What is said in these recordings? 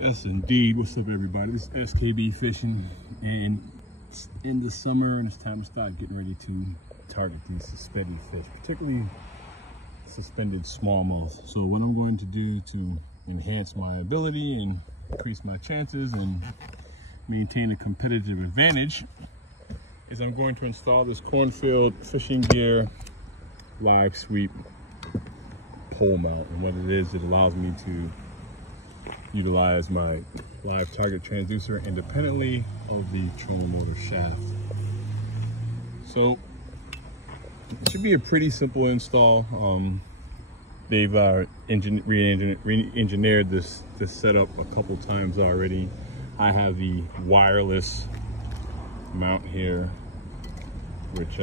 Yes, indeed. What's up, everybody? This is SKB Fishing, and it's in the summer, and it's time to start getting ready to target these suspended fish, particularly suspended smallmouth. So what I'm going to do to enhance my ability and increase my chances and maintain a competitive advantage is I'm going to install this Cornfield fishing gear Livesweep pole mount. And what it is, it allows me to utilize my live target transducer independently of the trolling motor shaft. So it should be a pretty simple install. They've re-engineered this setup a couple times already. I have the wireless mount here, which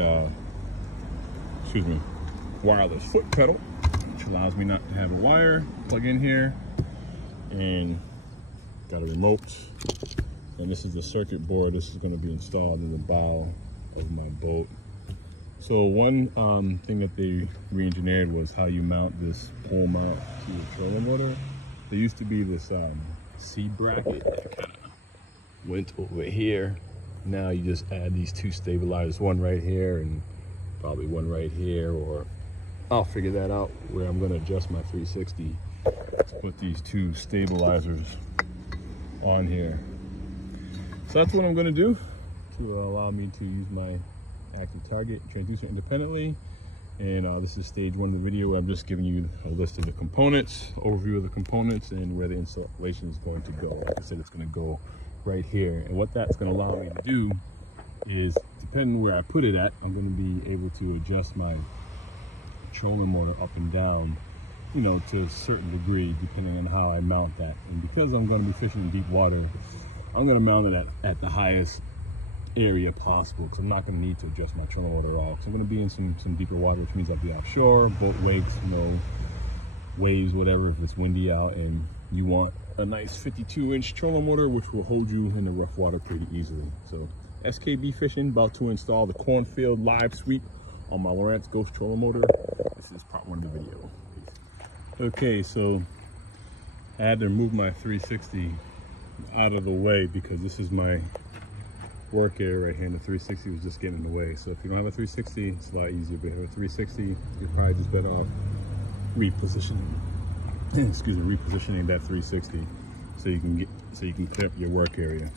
wireless foot pedal, which allows me not to have a wire plug in here, and got a remote, and this is the circuit board. This is going to be installed in the bow of my boat. So one thing that they re-engineered was how you mount this pole mount to the trolling motor. There used to be this seat bracket that kind of went over here. Now you just add these two stabilizers, one right here and probably one right here, or I'll figure that out where I'm going to adjust my 360 to put these two stabilizers on here. So that's what I'm going to do to allow me to use my active target transducer independently. And this is stage one of the video. I'm just giving you a list of the components, overview of the components, and where the installation is going to go. Like I said, it's going to go right here. And what that's going to allow me to do is, depending where I put it at, I'm going to be able to adjust my trolling motor up and down, you know, to a certain degree, depending on how I mount that. And because I'm going to be fishing in deep water, I'm going to mount it at the highest area possible, because I'm not going to need to adjust my trolling motor at all. Because I'm going to be in some deeper water, which means I'll be offshore, boat wakes, you know, waves, whatever, if it's windy out, and you want a nice 52-inch trolling motor, which will hold you in the rough water pretty easily. So SKB Fishing, about to install the Cornfield Livesweep on my Lowrance Ghost Trolling motor. This is part one of the video. Okay, so I had to move my 360 out of the way because this is my work area right here, and the 360 was just getting in the way. So if you don't have a 360, it's a lot easier. But if you have a 360, you're probably just better off repositioning that 360 so you can clear up your work area.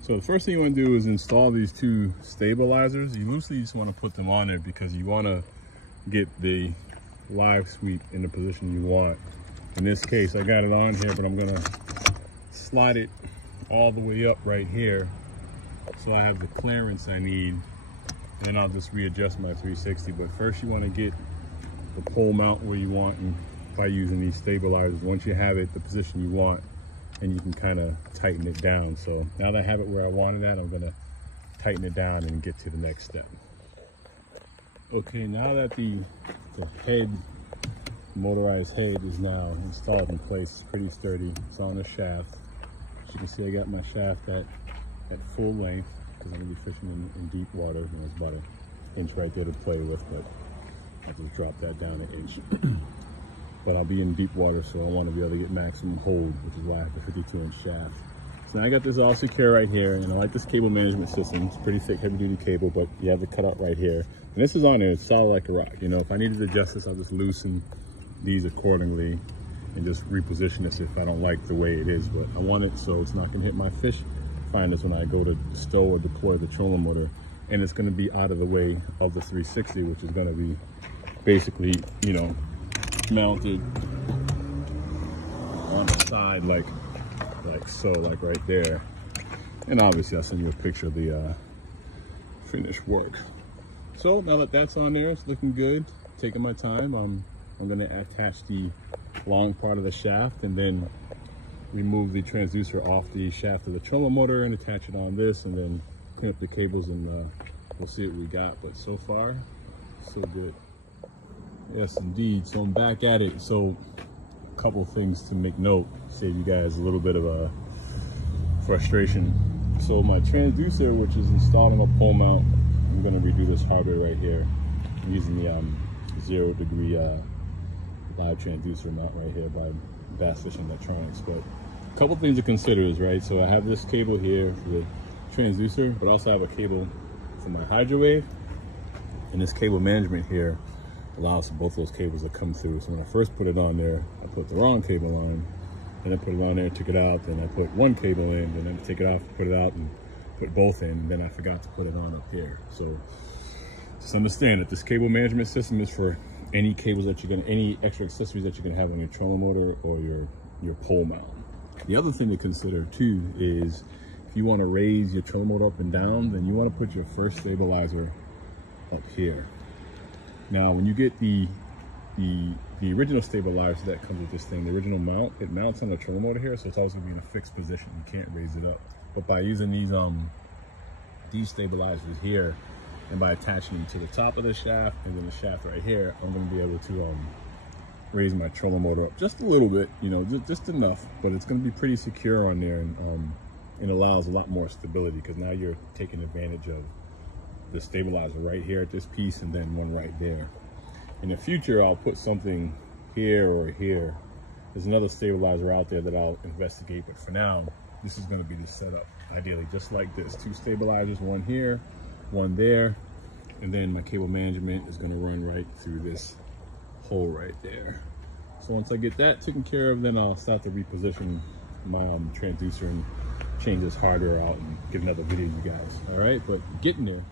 So the first thing you want to do is install these two stabilizers. You loosely just want to put them on there because you want to get the Livesweep in the position you want. In this case, I got it on here, but I'm going to slide it all the way up right here so I have the clearance I need, and then I'll just readjust my 360. But first you want to get the pole mount where you want, and by using these stabilizers, once you have it the position you want, and you can kind of tighten it down. So now that I have it where I want it at, I'm going to tighten it down and get to the next step. Okay, now that the head, motorized head, is now installed in place, it's pretty sturdy. It's on the shaft. As you can see, I got my shaft at full length because I'm going to be fishing in deep water. And there's about an inch right there to play with, but I'll just drop that down an inch. But I'll be in deep water, so I want to be able to get maximum hold, which is why I have the 52-inch shaft. So now I got this all secure right here, and I like this cable management system. It's pretty thick, heavy-duty cable, but you have the cutout right here. And this is on there, it's solid like a rock. You know, if I needed to adjust this, I'll just loosen these accordingly and just reposition this if I don't like the way it is. But I want it so it's not going to hit my fish finders when I go to stow or deploy the trolling motor. And it's going to be out of the way of the 360, which is going to be basically, you know, mounted on the side like so, like right there. And obviously I'll send you a picture of the finished work. So now that that's on there, it's looking good. Taking my time. I'm going to attach the long part of the shaft and then remove the transducer off the shaft of the trolling motor and attach it on this, and then clean up the cables, and we'll see what we got. But so far, so good. Yes, indeed. So I'm back at it. So a couple things to make note, save you guys a little bit of a frustration. So my transducer, which is installed in a pole mount, I'm going to redo this hardware right here. I'm using the 0 degree live transducer mount right here by Bass Fishing Electronics. But couple things to consider is, right, so I have this cable here for the transducer, but also have a cable for my hydro wave, and this cable management here allows for both those cables to come through. So when I first put it on there, I put the wrong cable on, and I put it on there, took it out, then I put one cable in, and then I take it off, put it out, and put both in, and then I forgot to put it on up here. So just understand that this cable management system is for any cables that you're gonna, any extra accessories that you're gonna have on your trolling motor or your pole mount. The other thing to consider too is if you want to raise your trolling motor up and down, then you want to put your first stabilizer up here. Now, when you get the original stabilizer that comes with this thing, the original mount, it mounts on the trolling motor here, so it's always gonna be in a fixed position. You can't raise it up. But by using these stabilizers here, and by attaching them to the top of the shaft and then the shaft right here, I'm going to be able to raise my trolling motor up just a little bit, you know, just enough, but it's going to be pretty secure on there, and it allows a lot more stability because now you're taking advantage of the stabilizer right here at this piece and then one right there. In the future, I'll put something here or here. There's another stabilizer out there that I'll investigate, but for now, this is going to be the setup, ideally just like this. 2 stabilizers, one here, one there, and then my cable management is going to run right through this hole right there. So once I get that taken care of, then I'll start to reposition my transducer and change this hardware out and get another video, you guys. All right, but getting there.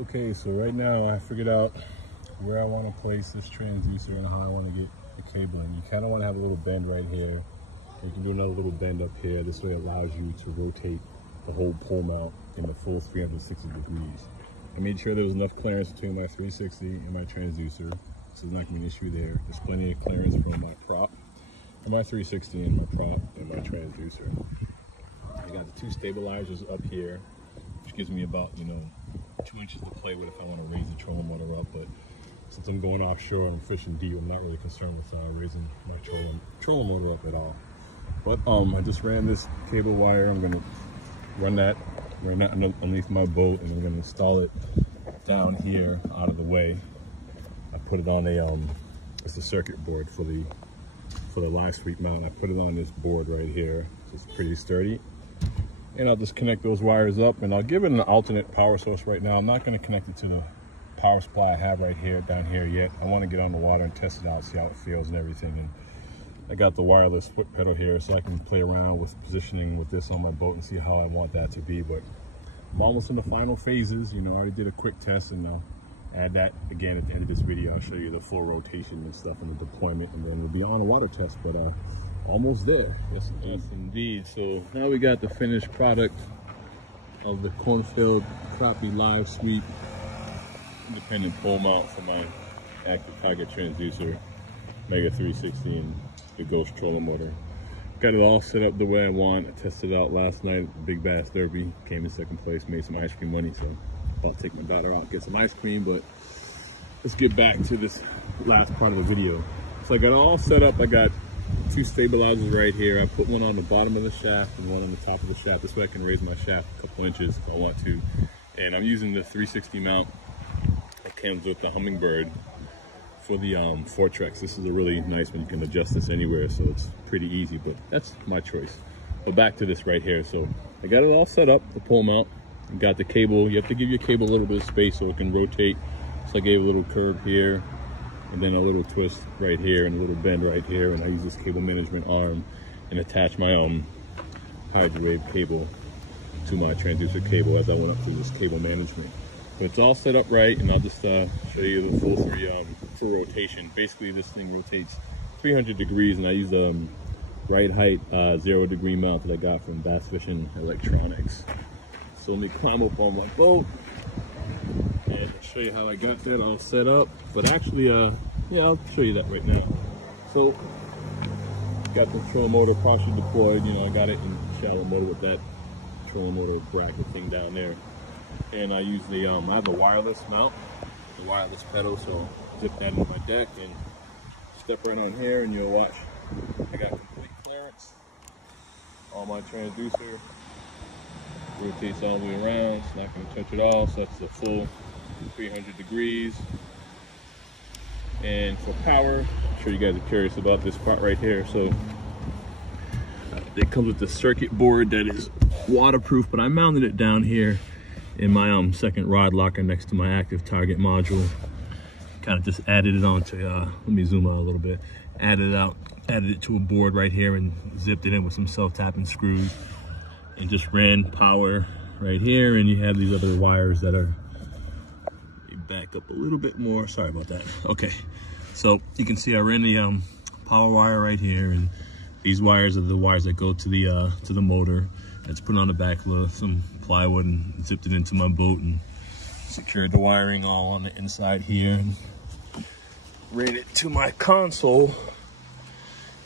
Okay, so right now I figured out where I want to place this transducer and how I want to get the cable in. You kind of want to have a little bend right here. You can do another little bend up here. This way it allows you to rotate the whole pole mount in the full 360 degrees. I made sure there was enough clearance between my 360 and my transducer, so there's not going to be an issue there. There's plenty of clearance from my prop, and my 360 and my prop and my transducer. I got the 2 stabilizers up here, which gives me about, you know, 2 inches to play with if I want to raise the trolling motor up. But since I'm going offshore and I'm fishing deep, I'm not really concerned with raising my trolling motor up at all. But I just ran this cable wire. I'm going to run that underneath my boat, and I'm going to install it down here out of the way. I put it on it's a circuit board for the Livesweep mount. I put it on this board right here. It's pretty sturdy. And I'll just connect those wires up, and I'll give it an alternate power source right now. I'm not going to connect it to the power supply I have right here, down here yet. I want to get on the water and test it out, see how it feels and everything. And I got the wireless foot pedal here, so I can play around with positioning with this on my boat and see how I want that to be. But I'm almost in the final phases. You know, I already did a quick test, and I'll add that again at the end of this video. I'll show you the full rotation and stuff and the deployment, and then we'll be on a water test. But almost there. Yes, indeed. So now we got the finished product of the Cornfield crappie Livesweep independent pole mount for my active target transducer, Mega 360, and the Ghost Trolling motor. Got it all set up the way I want. I tested it out last night at the Big Bass Derby. Came in 2nd place, made some ice cream money. So I'll take my daughter out, get some ice cream. But let's get back to this last part of the video. So I got it all set up. I got 2 stabilizers right here. I put one on the bottom of the shaft and one on the top of the shaft. This way I can raise my shaft a couple inches if I want to. And I'm using the 360 mount that comes with the Hummingbird for the Fortrex. This is a really nice one. You can adjust this anywhere, so it's pretty easy, but that's my choice. But back to this right here. So I got it all set up, the pole mount. You got the cable. You have to give your cable a little bit of space so it can rotate. So I gave a little curve here, and then a little twist right here, and a little bend right here. And I use this cable management arm and attach my hydro wave cable to my transducer cable as I went up to this cable management. But it's all set up right, and I'll just show you the full full rotation. Basically, this thing rotates 300 degrees, and I use the right height 0 degree mount that I got from Bass Fishing Electronics. So let me climb up on my boat and I'll show you how I got that all set up. But actually, yeah, I'll show you that right now. So, got the trolling motor partially deployed. You know, I got it in shallow motor with that trolling motor bracket thing down there. and I use the I have the wireless mount, the wireless pedal, so zip that into my deck and step right on here, and you'll watch. I got complete clearance on my transducer. Rotates all the way around. It's not going to touch it all, so that's the full 300 degrees. And for power, I'm sure you guys are curious about this part right here. So it comes with the circuit board that is waterproof, but I mounted it down here in my second rod locker next to my active target module. Kind of just added it onto, let me zoom out a little bit. Added it to a board right here and zipped it in with some self-tapping screws. And just ran power right here, and you have these other wires that are, back up a little bit more, sorry about that. Okay, so you can see I ran the power wire right here, and these wires are the wires that go to the motor. That's put on the back of some plywood and zipped it into my boat and secured the wiring all on the inside here, and ran it to my console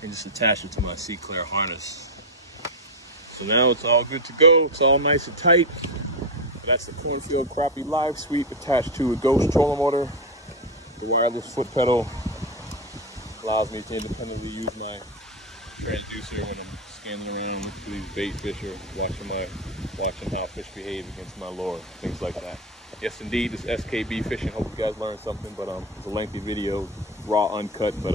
and just attached it to my C-Clair harness. So now it's all good to go. It's all nice and tight. That's the Cornfield Crappie Livesweep attached to a Ghost Trolling motor. The wireless foot pedal allows me to independently use my transducer when I'm scanning around for these bait fish or watching how fish behave against my lure, things like that. Yes, indeed, this SKB fishing. Hope you guys learned something, but it's a lengthy video, raw, uncut, but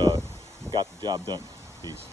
got the job done. Peace.